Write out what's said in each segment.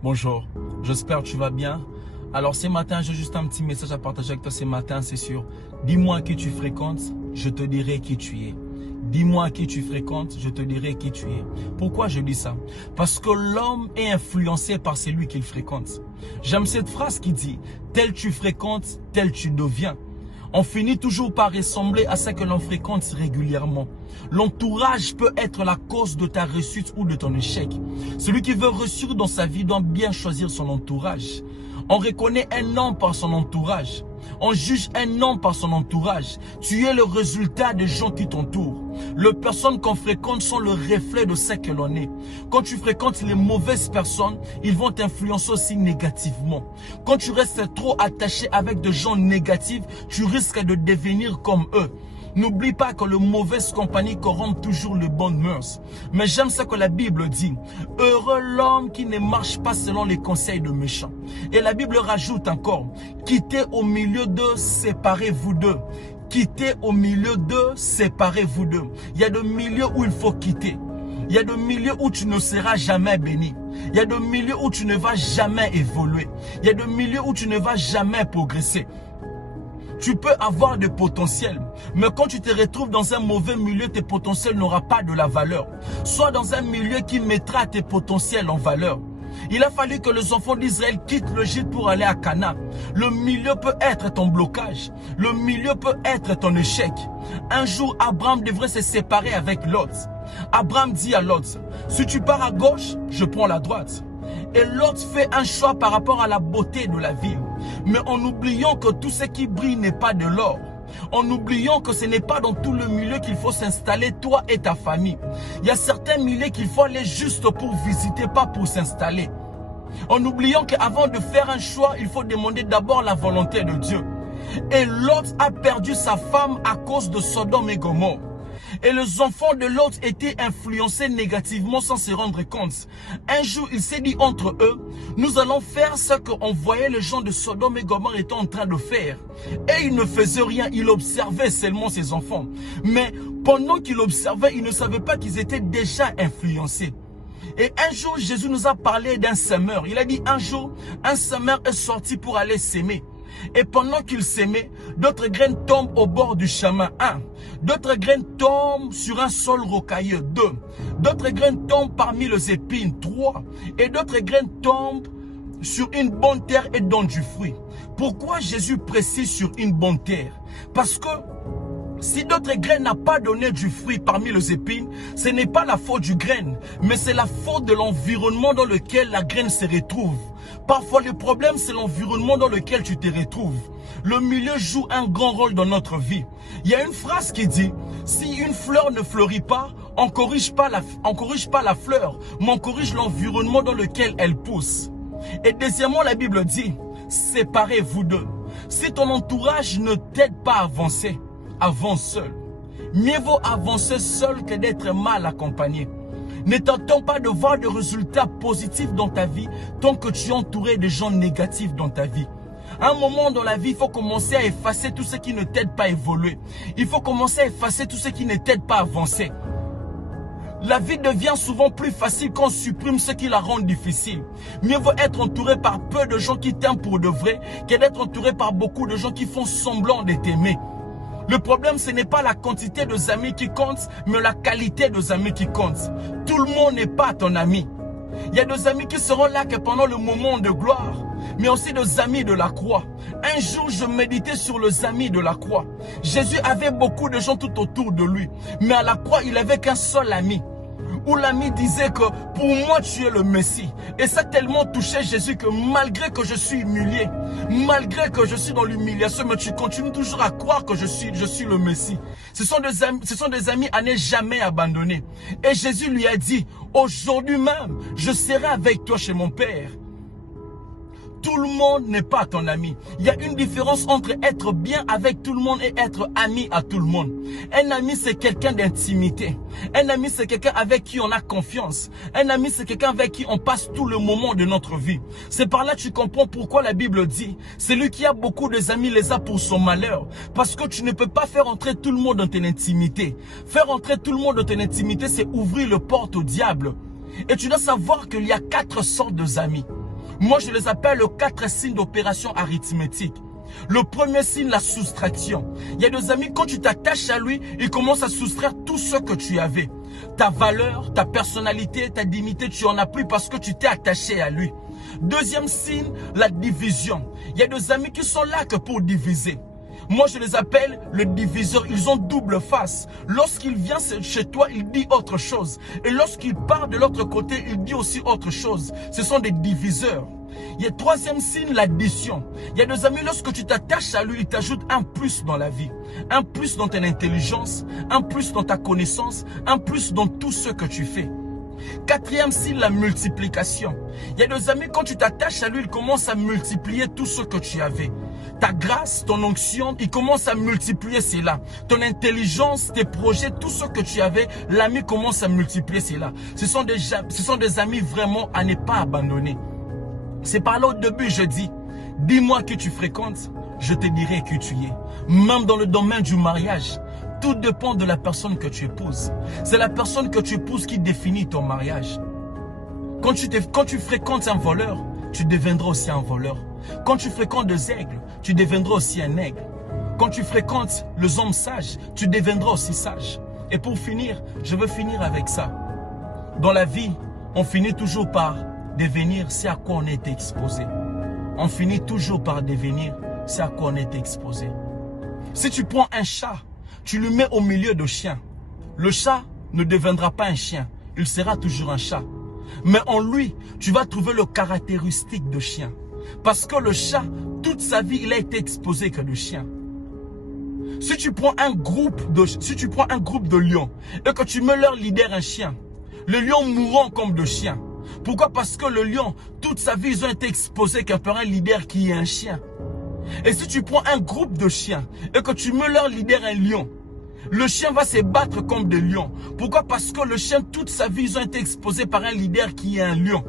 Bonjour, j'espère que tu vas bien. Alors ce matin, j'ai juste un petit message à partager avec toi ce matin, c'est sûr. Dis-moi qui tu fréquentes, je te dirai qui tu es. Dis-moi qui tu fréquentes, je te dirai qui tu es. Pourquoi je dis ça? Parce que l'homme est influencé par celui qu'il fréquente. J'aime cette phrase qui dit, tel tu fréquentes, tel tu deviens. On finit toujours par ressembler à ce que l'on fréquente régulièrement. L'entourage peut être la cause de ta réussite ou de ton échec. Celui qui veut réussir dans sa vie doit bien choisir son entourage. On reconnaît un homme par son entourage. On juge un homme par son entourage. Tu es le résultat des gens qui t'entourent. Les personnes qu'on fréquente sont le reflet de ce que l'on est. Quand tu fréquentes les mauvaises personnes, ils vont t'influencer aussi négativement. Quand tu restes trop attaché avec des gens négatifs, tu risques de devenir comme eux. N'oublie pas que le mauvaise compagnie corrompt toujours les bonnes mœurs. Mais j'aime ce que la Bible dit. Heureux l'homme qui ne marche pas selon les conseils de méchants. Et la Bible rajoute encore. Quittez au milieu d'eux, séparez-vous d'eux. Quittez au milieu d'eux, séparez-vous d'eux. Il y a des milieux où il faut quitter. Il y a des milieux où tu ne seras jamais béni. Il y a des milieux où tu ne vas jamais évoluer. Il y a des milieux où tu ne vas jamais progresser. Tu peux avoir des potentiels, mais quand tu te retrouves dans un mauvais milieu, tes potentiels n'auront pas de la valeur. Sois dans un milieu qui mettra tes potentiels en valeur. Il a fallu que les enfants d'Israël quittent le gîte pour aller à Canaan. Le milieu peut être ton blocage. Le milieu peut être ton échec. Un jour, Abraham devrait se séparer avec Lot. Abraham dit à Lot, si tu pars à gauche, je prends la droite. Et Lot fait un choix par rapport à la beauté de la ville. Mais en oubliant que tout ce qui brille n'est pas de l'or. En oubliant que ce n'est pas dans tout le milieu qu'il faut s'installer, toi et ta famille. Il y a certains milieux qu'il faut aller juste pour visiter, pas pour s'installer. En oubliant qu'avant de faire un choix, il faut demander d'abord la volonté de Dieu. Et Lot a perdu sa femme à cause de Sodome et Gomorrhe. Et les enfants de Lot étaient influencés négativement sans se rendre compte. Un jour, il s'est dit entre eux, nous allons faire ce qu'on voyait les gens de Sodome et Gomorrhe étaient en train de faire. Et il ne faisait rien, il observait seulement ses enfants. Mais pendant qu'il observait, il ne savait pas qu'ils étaient déjà influencés. Et un jour, Jésus nous a parlé d'un semeur. Il a dit un jour, un semeur est sorti pour aller s'aimer. Et pendant qu'il s'aimait, d'autres graines tombent au bord du chemin. 1. D'autres graines tombent sur un sol rocailleux. 2. D'autres graines tombent parmi les épines. 3. Et d'autres graines tombent sur une bonne terre et donnent du fruit. Pourquoi Jésus précise sur une bonne terre? Parce que si d'autres graines n'ont pas donné du fruit parmi les épines, ce n'est pas la faute du graine, mais c'est la faute de l'environnement dans lequel la graine se retrouve. Parfois, le problème, c'est l'environnement dans lequel tu te retrouves. Le milieu joue un grand rôle dans notre vie. Il y a une phrase qui dit, si une fleur ne fleurit pas, on ne corrige pas la fleur, mais on corrige l'environnement dans lequel elle pousse. Et deuxièmement, la Bible dit, séparez-vous d'eux. Si ton entourage ne t'aide pas à avancer, avance seul. Mieux vaut avancer seul que d'être mal accompagné. Ne t'attends pas de voir des résultats positifs dans ta vie tant que tu es entouré de gens négatifs dans ta vie. À un moment dans la vie, il faut commencer à effacer tout ce qui ne t'aide pas à évoluer. Il faut commencer à effacer tout ce qui ne t'aide pas à avancer. La vie devient souvent plus facile quand on supprime ce qui la rend difficile. Mieux vaut être entouré par peu de gens qui t'aiment pour de vrai que d'être entouré par beaucoup de gens qui font semblant de t'aimer. Le problème, ce n'est pas la quantité de amis qui compte, mais la qualité des amis qui compte. Tout le monde n'est pas ton ami. Il y a des amis qui seront là que pendant le moment de gloire, mais aussi des amis de la croix. Un jour, je méditais sur les amis de la croix. Jésus avait beaucoup de gens tout autour de lui, mais à la croix, il n'avait qu'un seul ami. Où l'ami disait que pour moi tu es le Messie. Et ça a tellement touché Jésus que malgré que je suis humilié, malgré que je suis dans l'humiliation, mais tu continues toujours à croire que je suis le Messie. Ce sont des amis à ne jamais abandonner. Et Jésus lui a dit, aujourd'hui même, je serai avec toi chez mon Père. Tout le monde n'est pas ton ami. Il y a une différence entre être bien avec tout le monde et être ami à tout le monde. Un ami, c'est quelqu'un d'intimité. Un ami, c'est quelqu'un avec qui on a confiance. Un ami, c'est quelqu'un avec qui on passe tout le moment de notre vie. C'est par là que tu comprends pourquoi la Bible dit, celui qui a beaucoup d'amis les a pour son malheur. Parce que tu ne peux pas faire entrer tout le monde dans ton intimité. Faire entrer tout le monde dans ton intimité, c'est ouvrir la porte au diable. Et tu dois savoir qu'il y a 4 sortes d'amis. Moi, je les appelle les 4 signes d'opération arithmétique. Le premier signe, la soustraction. Il y a des amis, quand tu t'attaches à lui, il commence à soustraire tout ce que tu avais. Ta valeur, ta personnalité, ta dignité, tu en as plus parce que tu t'es attaché à lui. Deuxième signe, la division. Il y a des amis qui sont là que pour diviser. Moi, je les appelle le diviseur. Ils ont double face. Lorsqu'il vient chez toi, il dit autre chose. Et lorsqu'il part de l'autre côté, il dit aussi autre chose. Ce sont des diviseurs. Il y a troisième signe, l'addition. Il y a des amis, lorsque tu t'attaches à lui, il t'ajoute un plus dans la vie. Un plus dans ton intelligence, un plus dans ta connaissance, un plus dans tout ce que tu fais. Quatrième signe, la multiplication. Il y a des amis, quand tu t'attaches à lui, il commence à multiplier tout ce que tu avais. Ta grâce, ton onction, il commence à multiplier cela. Ton intelligence, tes projets, tout ce que tu avais, l'ami commence à multiplier cela. Ce sont des amis vraiment à ne pas abandonner. C'est par là au début, je dis, dis-moi qui tu fréquentes, je te dirai qui tu es. Même dans le domaine du mariage, tout dépend de la personne que tu épouses. C'est la personne que tu épouses qui définit ton mariage. Quand tu fréquentes un voleur, tu deviendras aussi un voleur. Quand tu fréquentes des aigles, tu deviendras aussi un aigle. Quand tu fréquentes les hommes sages, tu deviendras aussi sage. Et pour finir, je veux finir avec ça. Dans la vie, on finit toujours par devenir ce à quoi on est exposé. On finit toujours par devenir ce à quoi on est exposé. Si tu prends un chat, tu le mets au milieu de chiens. Le chat ne deviendra pas un chien. Il sera toujours un chat. Mais en lui, tu vas trouver le caractéristique de chien. Parce que le chat, toute sa vie, il a été exposé que de chien. Si tu prends un groupe de lions et que tu mets leur leader un chien, les lions mourront comme de chiens. Pourquoi? Parce que le lion, toute sa vie, ils ont été exposés par un leader qui est un chien. Et si tu prends un groupe de chiens et que tu mets leur leader un lion, le chien va se battre comme des lions. Pourquoi? Parce que le chien, toute sa vie, ils ont été exposés par un leader qui est un lion.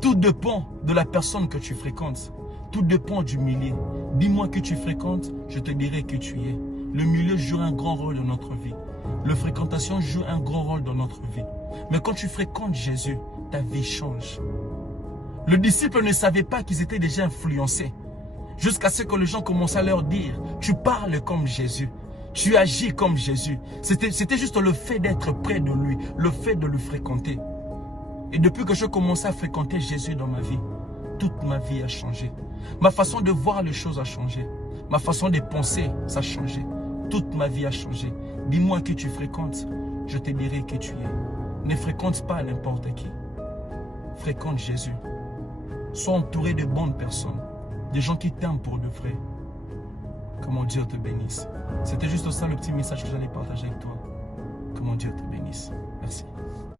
Tout dépend de la personne que tu fréquentes. Tout dépend du milieu. Dis-moi que tu fréquentes, je te dirai que tu es. Le milieu joue un grand rôle dans notre vie. La fréquentation joue un grand rôle dans notre vie. Mais quand tu fréquentes Jésus, ta vie change. Les disciples ne savaient pas qu'ils étaient déjà influencés. Jusqu'à ce que les gens commencent à leur dire, tu parles comme Jésus. Tu agis comme Jésus. C'était juste le fait d'être près de lui, le fait de le fréquenter. Et depuis que je commençais à fréquenter Jésus dans ma vie, toute ma vie a changé. Ma façon de voir les choses a changé. Ma façon de penser, ça a changé. Toute ma vie a changé. Dis-moi qui tu fréquentes, je te dirai qui tu es. Ne fréquente pas n'importe qui. Fréquente Jésus. Sois entouré de bonnes personnes. Des gens qui t'aiment pour de vrai. Que mon Dieu te bénisse. C'était juste ça le petit message que j'allais partager avec toi. Que mon Dieu te bénisse. Merci.